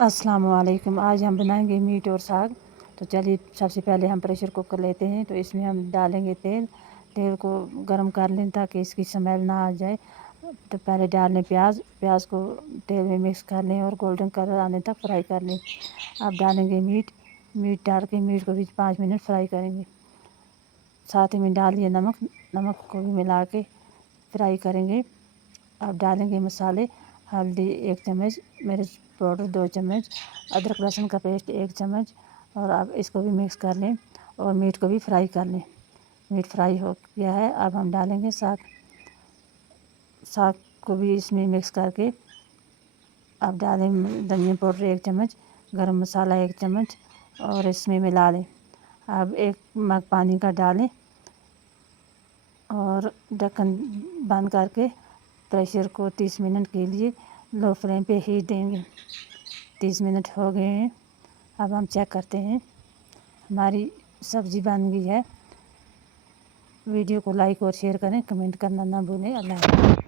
अस्सलाम वालेकुम। आज हम बनाएंगे मीट और साग। तो चलिए सबसे पहले हम प्रेशर कुकर लेते हैं। तो इसमें हम डालेंगे तेल को गर्म कर लें ताकि इसकी स्मेल ना आ जाए। तो पहले डाल लें प्याज को तेल में मिक्स कर लें और गोल्डन कलर आने तक फ्राई कर लें। अब डालेंगे मीट डाल के मीट को भी 5 मिनट फ्राई करेंगे। साथ ही में डालिए नमक को भी मिला के फ्राई करेंगे। अब डालेंगे मसाले, हल्दी 1 चम्मच, मिर्च पाउडर 2 चम्मच, अदरक लहसुन का पेस्ट 1 चम्मच। और अब इसको भी मिक्स कर लें और मीट को भी फ्राई कर लें। मीट फ्राई हो गया है। अब हम डालेंगे साग को भी इसमें मिक्स करके। अब डालें धनिया पाउडर 1 चम्मच, गरम मसाला 1 चम्मच और इसमें मिला लें। अब 1 मग पानी का डालें और ढक्कन बंद करके प्रेशर को 30 मिनट के लिए लो फ्लेम पे हीट देंगे। 30 मिनट हो गए हैं। अब हम चेक करते हैं। हमारी सब्ज़ी बन गई है। वीडियो को लाइक और शेयर करें, कमेंट करना ना भूलें। अल्लाह हाफ़िज़।